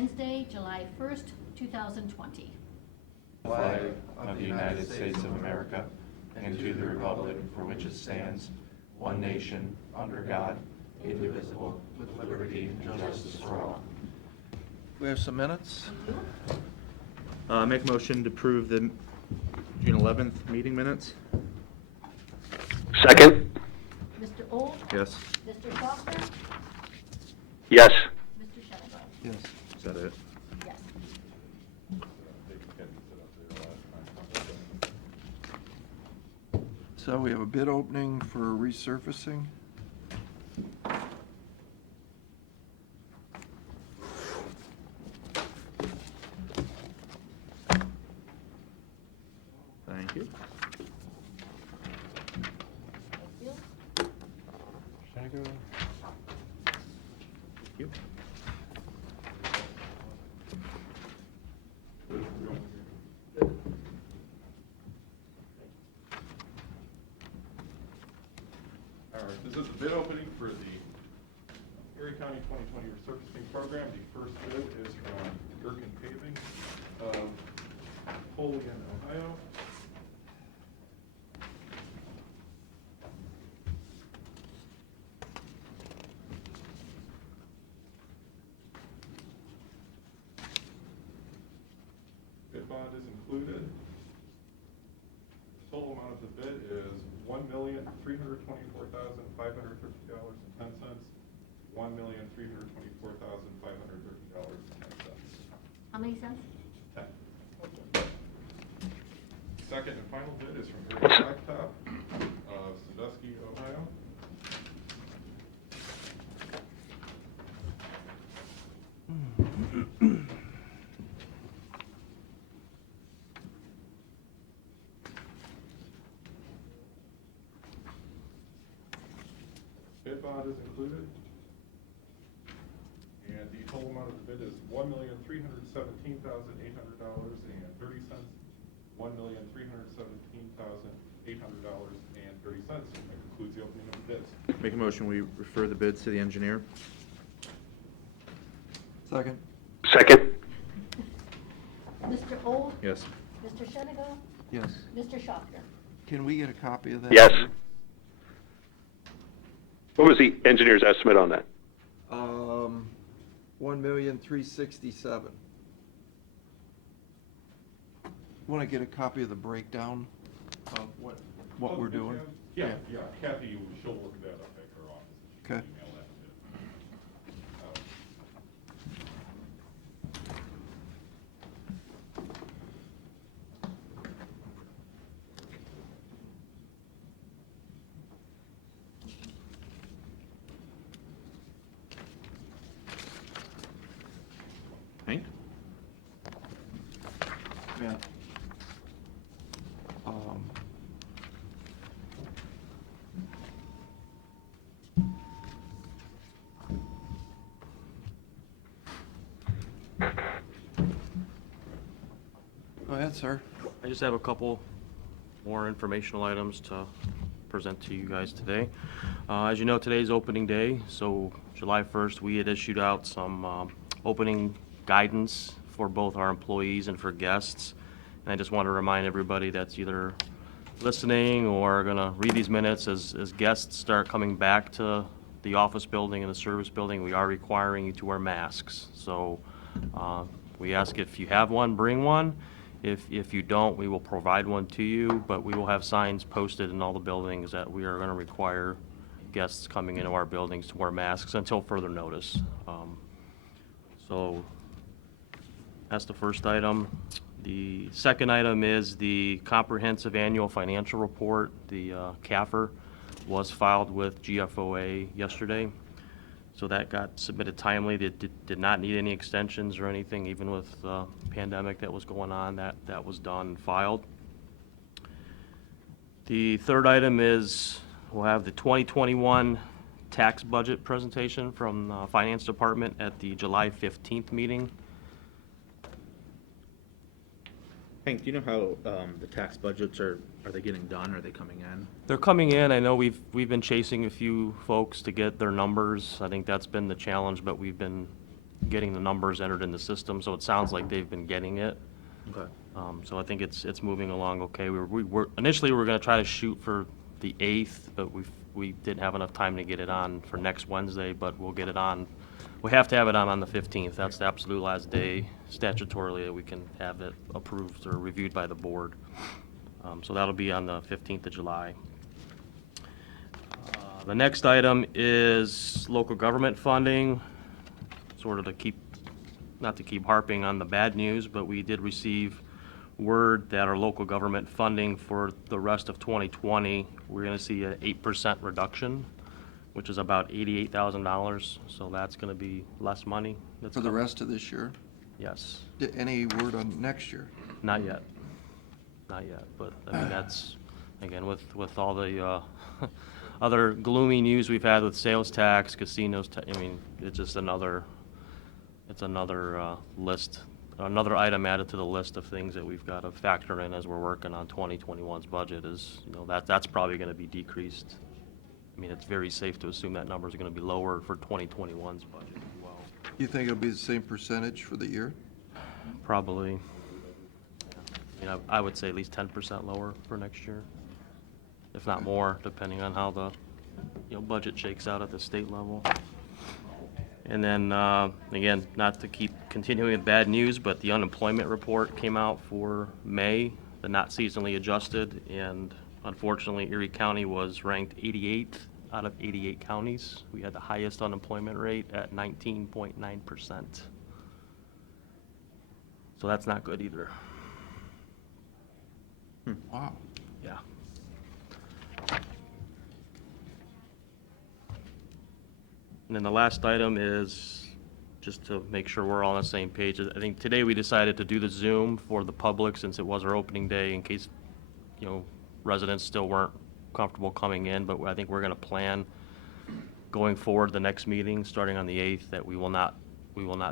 Wednesday, July 1st, 2020. Flag of the United States of America, and to the republic for which it stands, one nation, under God, indivisible, with liberty and justice for all. We have some minutes. Make a motion to approve the June 11th meeting minutes. Second. Mr. Old? Yes. Mr. Faulkner? Yes. Mr. Shenago? Yes. Is that it? Yes. So we have a bid opening for resurfacing. Thank you. Thank you. Thank you. All right, this is the bid opening for the Erie County 2020 resurfacing program. The first bid is from Gherkin Paving of Napoleon, Ohio. Bid bond is included. The total amount of the bid is $1,324,550.10. $1,324,550.10. How many cents? 10. Second and final bid is from Erie Blacktop of Sandusky, Ohio. Bid bond is included. And the total amount of the bid is $1,317,800.30. $1,317,800.30. That concludes the opening of the bids. Make a motion we refer the bids to the engineer. Second. Second. Mr. Old? Yes. Mr. Shenago? Yes. Mr. Schaffner? Can we get a copy of that? Yes. What was the engineer's estimate on that? 1,367,000. Want to get a copy of the breakdown of what we're doing? Yeah, Kathy, she'll work that up at her office. She can Okay. email that to Hank? Yeah. Go ahead, sir. I just have a couple more informational items to present to you guys today. As you know, today's opening day, so July 1st, we had issued out some opening guidance for both our employees and for guests. And I just want to remind everybody that's either listening or going to read these minutes, as guests start coming back to the office building and the service building, we are requiring you to wear masks. So we ask if you have one, bring one. If you don't, we will provide one to you, but we will have signs posted in all the buildings that we are going to require guests coming into our buildings to wear masks until further notice. So that's the first item. The second item is the comprehensive annual financial report. The CAFR was filed with GFOA yesterday. So that got submitted timely. It did not need any extensions or anything, even with the pandemic that was going on. That was done and filed. The third item is we'll have the 2021 tax budget presentation from the Finance Department at the July 15th meeting. Hank, do you know how the tax budgets are they getting done? Are they coming in? They're coming in. I know we've been chasing a few folks to get their numbers. I think that's been the challenge, but we've been getting the numbers entered in the system, so it sounds like they've been getting it. Okay. So I think it's moving along okay. Initially, we were gonna try to shoot for the 8th, but we didn't have enough time to get it on for next Wednesday, but we'll get it on. We have to have it on the 15th. That's the absolute last day statutorily that we can have it approved or reviewed by the board. So that'll be on the 15th of July. The next item is local government funding, sort of not to keep harping on the bad news, but we did receive word that our local government funding for the rest of 2020, we're gonna see an 8% reduction, which is about $88,000, so that's gonna be less money. That's For the coming. rest of this year? Yes, Any word on next year? not yet, but, I mean, that's, again, with all the, other gloomy news we've had with sales tax, casinos, I mean, it's just another list, another item added to the list of things that we've got to factor in as we're working on 2021's budget is, that's probably going to be decreased. I mean, it's very safe to assume that number is going to be lower for 2021's budget as well. You think it'll be the same percentage for the year? Probably. I mean, I would say at least 10% lower for next year, if not more, depending on how the, budget shakes out at the state level. And then, again, not to keep continuing with bad news, but the unemployment report came out for May, the not seasonally adjusted, and unfortunately, Erie County was ranked 88th out of 88 counties. We had the highest unemployment rate at 19.9%. So that's not good either. Wow. Yeah. And then the last item is, just to make sure we're all on the same page, I think today we decided to do the Zoom for the public since it was our opening day in case, residents still weren't comfortable coming in, but I think we're gonna plan going forward the next meeting, starting on the 8th, that we will not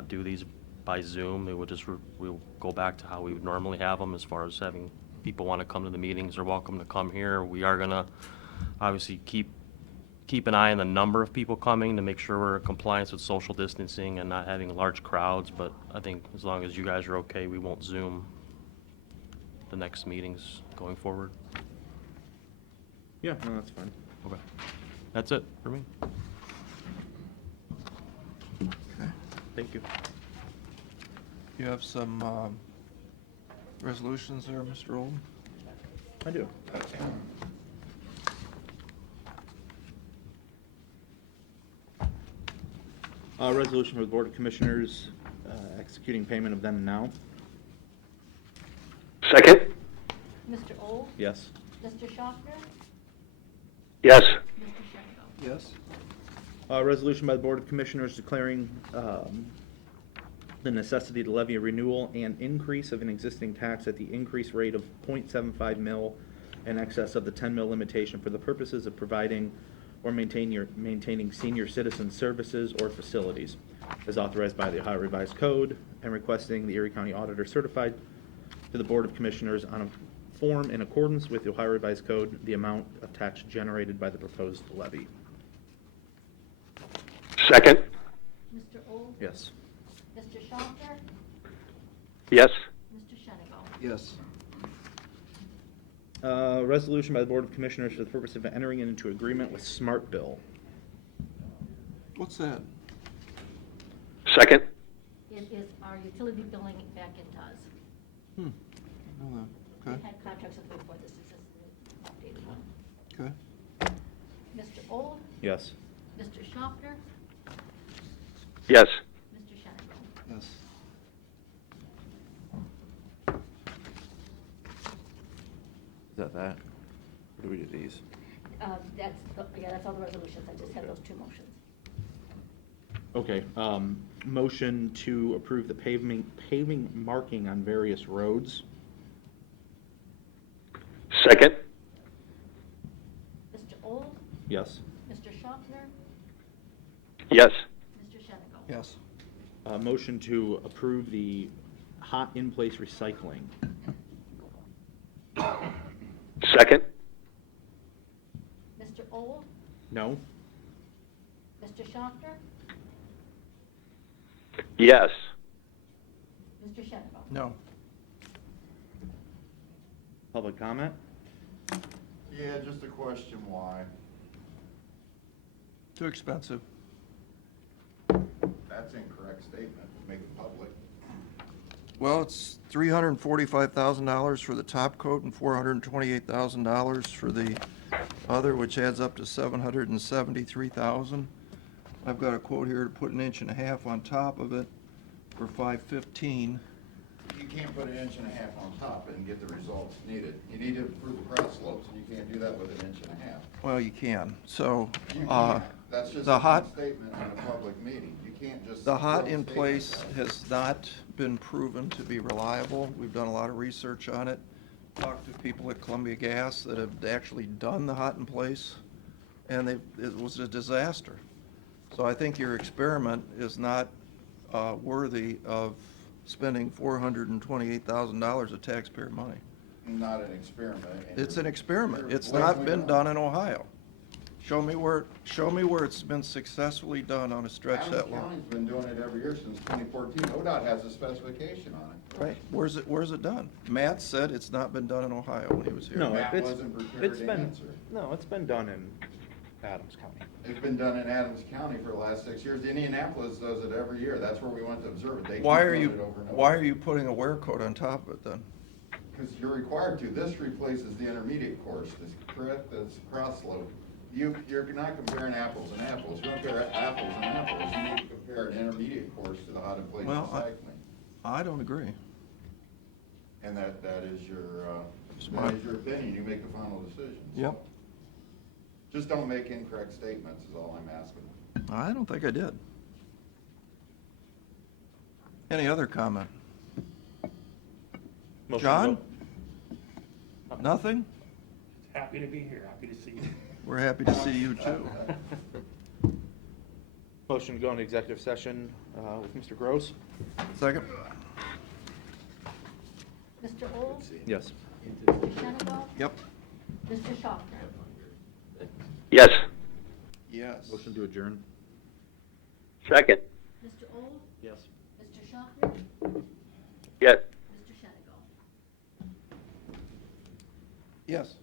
do these by Zoom. We'll go back to how we would normally have them as far as having people want to come to the meetings are welcome to come here. We are gonna obviously keep an eye on the number of people coming to make sure we're in compliance with social distancing and not having large crowds, but I think as long as you guys are okay, we won't Zoom the next meetings going forward. Yeah, no, that's fine. Okay. That's it for me. Okay. Thank you. You have some resolutions there, Mr. Olden? I do. Resolution for the Board of Commissioners executing payment of then and now. Second? Mr. Old? Yes. Mr. Schaffner? Yes. Mr. Shenango? Yes. Resolution by the Board of Commissioners declaring the necessity to levy a renewal and increase of an existing tax at the increased rate of 0.75 mil in excess of the 10 mil limitation for the purposes of providing or maintaining senior citizen services or facilities, as authorized by the Ohio Revised Code, and requesting the Erie County Auditor certified to the Board of Commissioners on a form in accordance with the Ohio Revised Code the amount of tax generated by the proposed levy. Second? Mr. Old? Yes. Mr. Schaffner? Yes. Mr. Shenango? Yes. Resolution by the Board of Commissioners for the purpose of entering into agreement with Smart Bill. What's that? Second? It is our utility billing back in TAS. I know that. We've Okay. had contracts with them before, this is just an updated one. Okay. Mr. Old? Yes. Mr. Schaffner? Yes. Mr. Shenango? Yes. Is that? Or do we do these? That's all the resolutions, I just have those two motions. Okay, motion to approve the paving marking on various roads. Second? Mr. Old? Yes. Mr. Schaffner? Yes. Mr. Shenango? Yes. Motion to approve the hot in-place recycling. Second? Mr. Old? No? Mr. Schaffner? Yes. Mr. Shenango? No. Public comment? Yeah, just a question why. Too expensive. That's incorrect statement, make it public. Well, it's $345,000 for the top coat and $428,000 for the other, which adds up to $773,000. I've got a quote here to put 1.5 inches on top of it for $515. You can't put 1.5 inches on top and get the results needed. You need to improve the cross slopes, and you can't do that with 1.5 inches. Well, you can. So, You can't. That's just the a hot, statement in a public meeting. You can't just. the hot throw in statements place out. has not been proven to be reliable. We've done a lot of research on it. Talked to people at Columbia Gas that have actually done the hot in place, and it was a disaster. So I think your experiment is not worthy of spending $428,000 of taxpayer money. Not an experiment. and It's an you're- experiment. you're It's not blatantly been done in Ohio. Show me where it's been successfully done on a stretch Adams that long. County's been doing it every year since 2014. ODOT has a specification on it. Right, where's it done? Matt said it's not been done in Ohio when he was here. No, Matt it's, wasn't prepared it's to been, answer. no, it's been done in Adams County. It's been done in Adams County for the last 6 years. Indianapolis does it every year. That's where we went to observe it. They keep Why are doing you, it over and over. why are you putting a wear coat on top of it then? Because you're required to. This replaces the intermediate course, this cross slope. You're not comparing apples and apples. You don't compare apples and apples. You need to compare an intermediate course to the hot in place Well, recycling. I don't agree. And that is It's my- your opinion. You make the final decision. Yep. Just don't make incorrect statements is all I'm asking. I don't think I did. Any other comment? Motion to John? go- Nothing? Happy to be here, happy to see you. We're happy to see you too. Motion to go into executive session with Mr. Gross? Second? Mr. Old? Yes. Mr. Shenango? Yep. Mr. Schaffner? Yes. Yes. Motion to adjourn? Second. Mr. Old? Yes. Mr. Schaffner? Yes. Mr. Shenango? Yes.